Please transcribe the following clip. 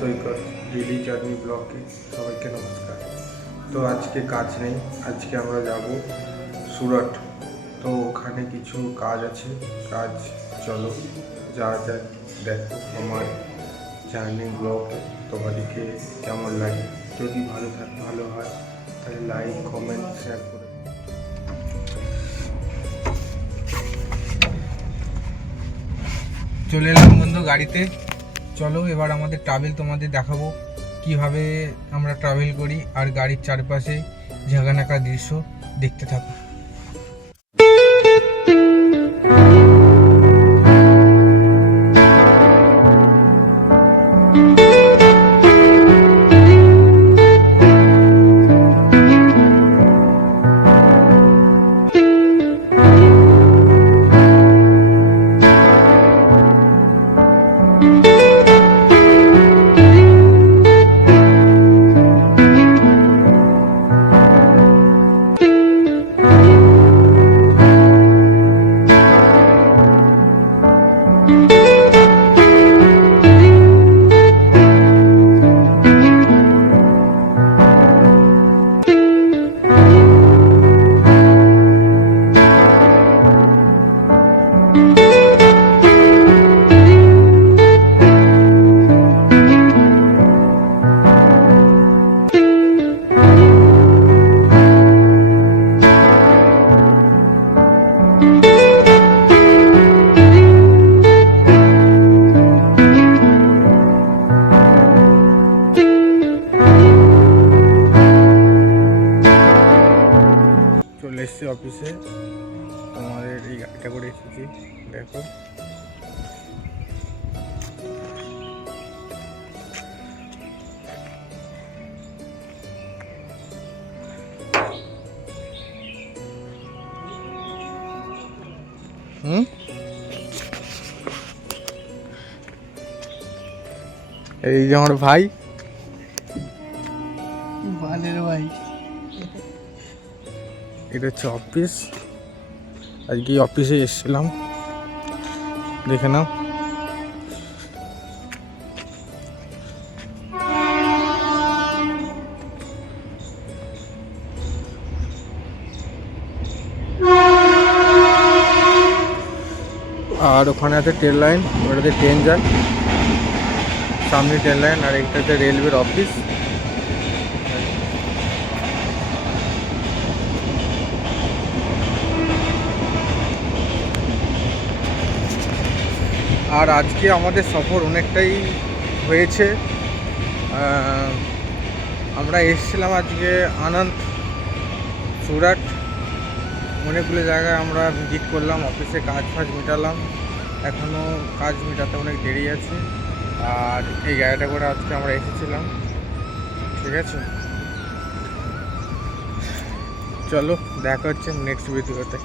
সৈকত daily journey ব্লগে সবাইকে নমস্কার। তো আজকে কাজ নেই, আজকে আমরা যাব সুরাট। তো ওখানে কিছু কাজ আছে, চলো যাওয়া যাক। দেখো আমার জার্নি ব্লগ তোমাদেরকে কেমন লাগে। যদি ভালো হয় তাহলে লাইক কমেন্ট শেয়ার করে। চলে এলাম বন্ধু গাড়িতে। চলো এবার আমাদের ট্রাভেল তোমাদের দেখাবো, কিভাবে আমরা ট্রাভেল করি আর গাড়ির চারপাশে ঝাঁকানাকা দৃশ্য দেখতে থাকো। চলে এসেছি অফিসে, তোমাদের এই গাড়িটা করে এসেছি। দেখো এই যে আমার ভাই, ভাই এটা হচ্ছে অফিস। আজকে অফিসে এসেছিলাম, দেখে নাও। আর ওখানে আছে ট্রেন লাইন, ওটাতে ট্রেন যায়, সামনে ট্রেন লাইন। আর এইটাতে রেলওয়ের অফিস। আর আজকে আমাদের সফর অনেকটাই হয়েছে। আমরা এসেছিলাম আজকে আনন্দ, সুরাট। অনেকগুলো জায়গায় আমরা ভিজিট করলাম, অফিসে কাজ মেটালাম। এখনও কাজ মেটাতে অনেক দেরি আছে। আর এই গাড়িটা করে আজকে আমরা এসেছিলাম, ঠিক আছে। চলো দেখা হচ্ছে নেক্সট ভিডিওতে।